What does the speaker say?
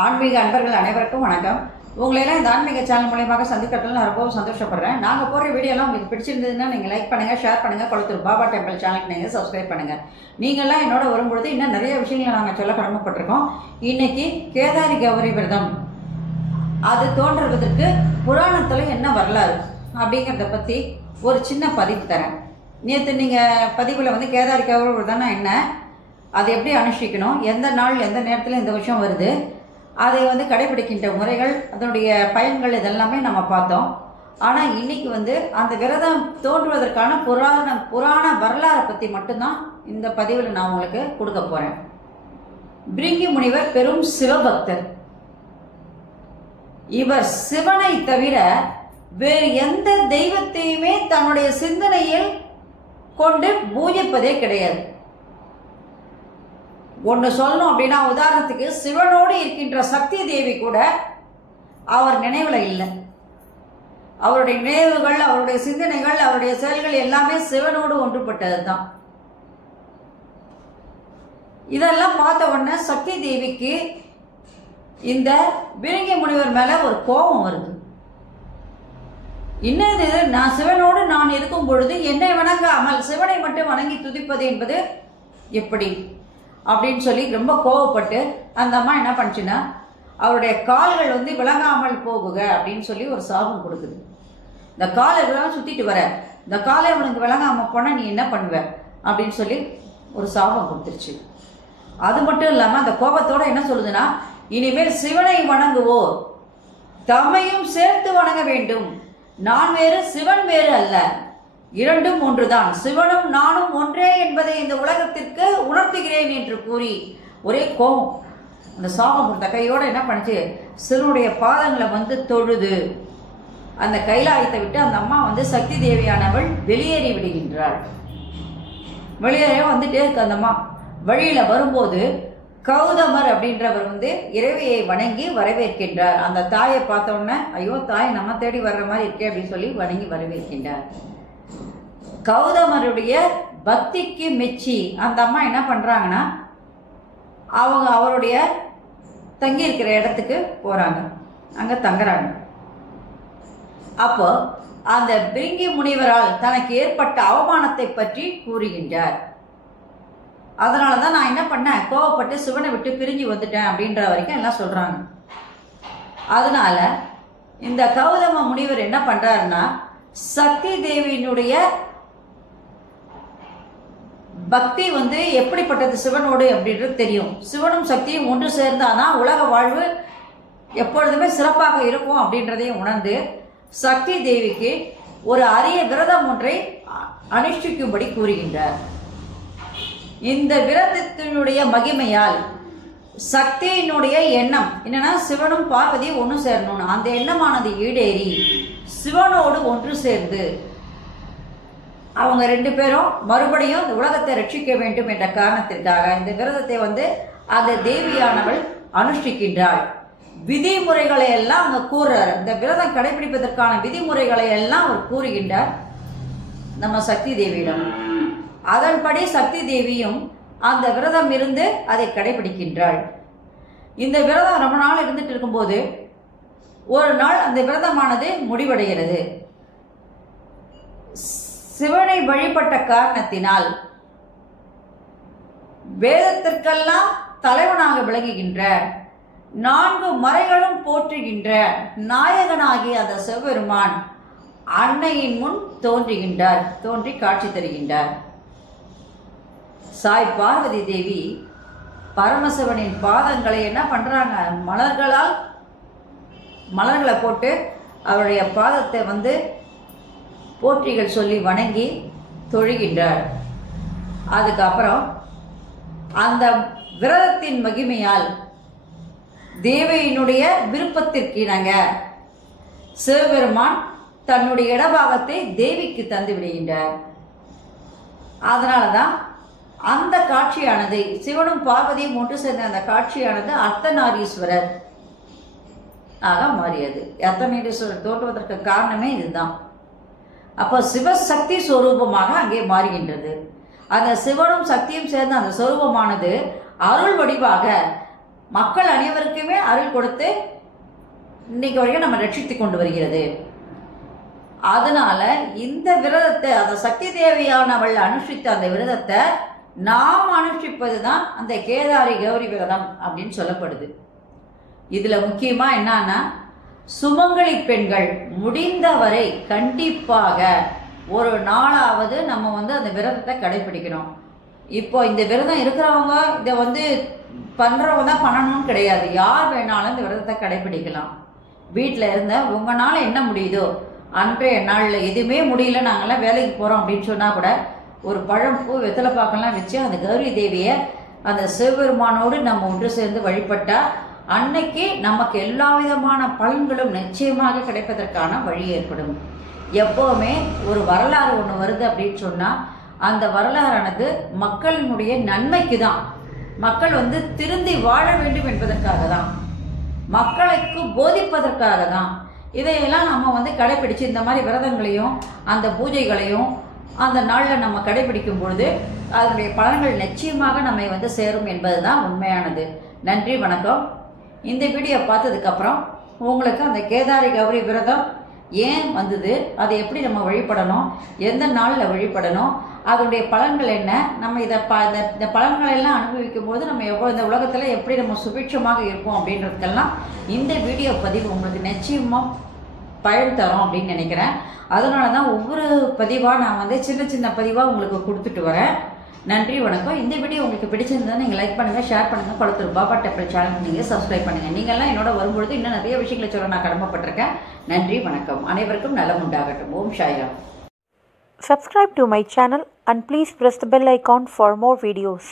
ஆன்மீக அன்பர்கள் அனைவருக்கும் வணக்கம். உங்களெல்லாம் இந்த ஆன்மீக சேனல் மூலியமாக சந்திக்கிறதுல நான் ரொம்பவும் சந்தோஷப்படுறேன். நாங்கள் போகிற வீடியோலாம் உங்களுக்கு பிடிச்சிருந்ததுன்னா நீங்கள் லைக் பண்ணுங்கள், ஷேர் பண்ணுங்கள். கொளத்தூர் பாபா டெம்பிள் சேனலுக்கு நீங்கள் சப்ஸ்கிரைப் பண்ணுங்கள். நீங்கள்லாம் என்னோட வரும்பொழுது இன்னும் நிறைய விஷயங்களை நாங்கள் சொல்ல கடமைப்பட்டிருக்கோம். இன்றைக்கி கேதாரி கௌரி விரதம் அது தோன்றுவதற்கு புராணத்தில் என்ன வரலாறு அப்படிங்கிறத பற்றி ஒரு சின்ன பதிவு தரேன். நேற்று நீங்கள் பதிவில் வந்து கேதாரி கௌரி விரதம்னா என்ன, அதை எப்படி அனுஷ்டிக்கணும், எந்த நாள் எந்த நேரத்தில் இந்த விஷயம் வருது, அதை வந்து கடைபிடிக்கின்ற முறைகள், அதனுடைய பயன்கள் இதெல்லாமே நம்ம பார்த்தோம். ஆனால் இன்னைக்கு வந்து அந்த விரதம் தோன்றுவதற்கான புராண வரலாறை பற்றி மட்டும்தான் இந்த பதிவில் நான் உங்களுக்கு கொடுக்க போகிறேன். பிரிங்கி முனிவர் பெரும் சிவபக்தர். இவர் சிவனை தவிர வேறு எந்த தெய்வத்தையுமே தன்னுடைய சிந்தனையில் கொண்டு பூஜிப்பதே கிடையாது. ஒன்று சொல்லணும் அப்படின்னா, உதாரணத்துக்கு சிவனோடு இருக்கின்ற சக்தி தேவி கூட அவர் நினைவில் இல்லை. அவருடைய நினைவுகள், அவருடைய சிந்தனைகள், அவருடைய செயல்கள் எல்லாமே சிவனோடு ஒன்றுபட்டது தான். இதெல்லாம் பார்த்த உடனே சக்தி தேவிக்கு இந்த பிரிங்கி முனிவர் மேல ஒரு கோபம் வருது. இன்னது, நான் சிவனோடு நான் இருக்கும் பொழுது என்னை வணங்காமல் சிவனை மட்டும் வணங்கி துதிப்பது என்பது எப்படி அப்படின்னு சொல்லி ரொம்ப கோவப்பட்டு அந்த அம்மா என்ன பண்ணுச்சுன்னா, அவருடைய கால்கள் வந்து விளங்காமல் போகுக அப்படின்னு சொல்லி ஒரு சாபம் கொடுக்குது. இந்த காலெல்லாம் சுத்திட்டு வர, இந்த காலை உனக்கு விளங்காம போனா நீ என்ன பண்ணுவ அப்படின்னு சொல்லி ஒரு சாபம் கொடுத்துருச்சு. அது மட்டும் இல்லாம அந்த கோபத்தோட என்ன சொல்லுதுன்னா, இனிமேல் சிவனை வணங்குவோர் தம்மையும் சேர்த்து வணங்க வேண்டும். நான் வேறு சிவன் வேறு அல்ல, இரண்டும் ஒன்றுதான், சிவனும் நானும் ஒன்றே என்பதை இந்த உலகத்திற்கு உணர்த்துகிறேன் என்று கூறி ஒரே கோபம் அந்த சாபம் கொடுத்த கையோட என்ன பண்ணுச்சு, சிவனுடைய பாதங்களை வந்து தொழுது அந்த கைலாயத்தை விட்டு அந்த அம்மா வந்து சக்தி தேவியானவள் வெளியேறி விடுகின்றாள். வெளியேற வந்துட்டே இருக்கு அந்த அம்மா. வழியில வரும்போது கௌதமர் அப்படின்றவர் வந்து இறைவியை வணங்கி வரவேற்கின்றார். அந்த தாயை பார்த்த உடனே, ஐயோ தாய் நம்ம தேடி வர்ற மாதிரி இருக்கே அப்படின்னு சொல்லி வணங்கி வரவேற்கின்றார். கௌதமருடைய பக்திக்கு மெச்சி அந்த அம்மா என்ன பண்றாங்கன்னா, அவங்க அவருடைய தங்கி இருக்கிற இடத்துக்கு போறாங்க, அங்க தங்குறாங்க. அப்போ அந்த பிரிங்கி முனிவரால் தனக்கு ஏற்பட்ட அவமானத்தை பற்றி கூறுகின்றார். அதனாலதான் நான் என்ன பண்ணேன், கோவப்பட்டு சிவனை விட்டு பிரிஞ்சு வந்துட்டேன் அப்படின்ற வரைக்கும் எல்லாம் சொல்றாங்க. அதனால இந்த கௌதம முனிவர் என்ன பண்றாருன்னா, சக்தி தேவியினுடைய பக்தி வந்து எப்படிப்பட்டது சிவனோடு அப்படின்றது தெரியும். சிவனும் சக்தியும் ஒன்று சேர்ந்தாதான் உலக வாழ்வு எப்பொழுதுமே சிறப்பாக இருக்கும் அப்படின்றதையும் உணர்ந்து சக்தி தேவிக்கு ஒரு அரிய விரதம் ஒன்றை அனுஷ்டிக்கும்படி கூறுகின்றார். இந்த விரதத்தினுடைய மகிமையால் சக்தியினுடைய எண்ணம் என்னன்னா, சிவனும் பார்வதியும் ஒன்று சேரணும்னு, அந்த எண்ணமானது ஈடேறி சிவனோடு ஒன்று சேர்ந்து அவங்க ரெண்டு பேரும் மறுபடியும் இந்த உலகத்தை ரட்சிக்க வேண்டும் என்ற காரணத்திற்காக இந்த விரதத்தை வந்து அந்த தேவியானவள் அனுஷ்டிக்கின்றாள். விதிமுறைகளை எல்லாம் அவங்க கூறுறார். இந்த விரதம் கடைபிடிப்பதற்கான விதிமுறைகளை எல்லாம் அவர் கூறுகின்றார் நம்ம சக்தி தேவியிடம். அதன்படி சக்தி தேவியும் அந்த விரதம் இருந்து அதை கடைபிடிக்கின்றாள். இந்த விரதம் ரொம்ப நாள் இருந்துட்டு இருக்கும்போது ஒரு நாள் அந்த விரதமானது முடிவடைகிறது. சிவனை வழிபட்ட காரணத்தினால் வேதத்திற்கெல்லாம் தலைவனாக விளங்குகின்ற, 4 மறைகளும் போற்றுகின்ற நாயகனாகிய அந்த சிவபெருமான் அன்னையின் முன் தோன்றுகின்றார், தோன்றி காட்சி தருகின்றார். சாய் பார்வதி தேவி பரமசிவனின் பாதங்களை என்ன பண்றாங்க, மலர்களை போட்டு அவருடைய பாதத்தை வந்து போற்றிகள் சொல்லி வணங்கி தொழுகின்றார். அதுக்கப்புறம் அந்த விரதத்தின் மகிமையால் தேவியினுடைய விருப்பத்திற்கு இணங்க சிவபெருமான் தன்னுடைய இடபாகத்தை தேவிக்கு தந்து விடுகின்றார். அதனாலதான் அந்த காட்சியானது, சிவனும் பார்வதியும் ஒன்று சேர்ந்த அந்த காட்சியானது அர்த்தநாரீஸ்வரர் ஆக மாறியது. அர்த்தநாரீஸ்வரர் தோற்றுவதற்கு காரணமே இதுதான். அப்போ சிவசக்தி ஸ்வரூபமாக அங்கே மாறுகின்றது. அந்த சிவனும் சக்தியும் சேர்ந்த அந்த ஸ்வரூபமானது அருள் வடிவாக மக்கள் அனைவருக்குமே அருள் கொடுத்து இன்னைக்கு வரைக்கும் நம்ம ரட்சித்து கொண்டு வருகிறது. அதனால இந்த விரதத்தை, அந்த சக்தி தேவியானவள் அனுஷ்டித்த அந்த விரதத்தை நாம் அனுஷ்டிப்பது தான் அந்த கேதாரி கௌரி விரதம் அப்படின்னு சொல்லப்படுது. இதுல முக்கியமா என்னன்னா, சுமங்கலி பெண்கள் முடிந்தவரை கண்டிப்பாக ஒரு நாளாவது நம்ம அந்த விரதத்தை கடைபிடிக்கணும். இப்போ இந்த விரதம் இருக்கிறவங்க இதை பண்றவங்க தான் பண்ணணும்னு கிடையாது. யார் வேணாலும் இந்த விரதத்தை கடைபிடிக்கலாம். வீட்டில் இருந்த உங்களால் என்ன முடியுதோ அன்றைய நாளில், எதுவுமே முடியல நாங்கள்லாம் வேலைக்கு போகிறோம் அப்படின்னு சொன்னால் கூட ஒரு பழம், பூ, வெத்தலை பாக்கெல்லாம் வச்சு அந்த கௌரி தேவியை அந்த சிவபெருமானோடு நம்ம ஒன்று சேர்ந்து வழிபட்டால் அன்னைக்கு நமக்கு எல்லா விதமான பலன்களும் நிச்சயமாக கிடைப்பதற்கான வழி ஏற்படும். எப்போவுமே ஒரு வரலாறு ஒன்று வருது அப்படின்னு சொன்னால் அந்த வரலாறானது மக்களினுடைய நன்மைக்கு தான். மக்கள் திருந்தி வாழ வேண்டும் என்பதற்காக தான், மக்களுக்கு போதிப்பதற்காக தான். இதையெல்லாம் நம்ம கடைபிடிச்சு இந்த மாதிரி விரதங்களையும் அந்த பூஜைகளையும் அந்த நாளில் நம்ம கடைபிடிக்கும் பொழுது அதனுடைய பலன்கள் நிச்சயமாக நம்மை சேரும் என்பது தான் உண்மையானது. நன்றி, வணக்கம். இந்த வீடியோ பார்த்ததுக்கப்புறம் உங்களுக்கு அந்த கேதாரி கௌரி விரதம் ஏன் வந்தது, அதை எப்படி நம்ம வழிபடணும், எந்த நாளில் வழிபடணும், அதனுடைய பலன்கள் என்ன, நம்ம இந்த பலன்களெல்லாம் அனுபவிக்கும் போது நம்ம இந்த உலகத்தில் எப்படி நம்ம சுபிட்சமாக இருப்போம் அப்படின்றதுக்கெல்லாம் இந்த வீடியோ பதிவு உங்களுக்கு நிச்சயமாக பயன் தரும் அப்படின்னு நினைக்கிறேன். அதனால தான் ஒவ்வொரு பதிவாக நான் சின்ன சின்ன பதிவாக உங்களுக்கு கொடுத்துட்டு வரேன். நன்றி, வணக்கம். இந்த வீடியோ உங்களுக்கு பிடிச்சிருந்தா நீங்கள் லைக் பண்ணுங்கள், ஷேர் பண்ணுங்கள். கொளத்தூர் பாபா டெம்பிள் சேனல் நீங்கள் சப்ஸ்கிரைப் பண்ணுங்கள். நீங்கள்லாம் என்னோட வரும்பொழுது இன்னும் நிறைய விஷயங்களை சொல்ல நான் கடமைப்பட்டிருக்கேன். நன்றி, வணக்கம். அனைவருக்கும் நலம் உண்டாகட்டும். ஓம் Sairam. Subscribe to my channel and please press the bell icon for more videos.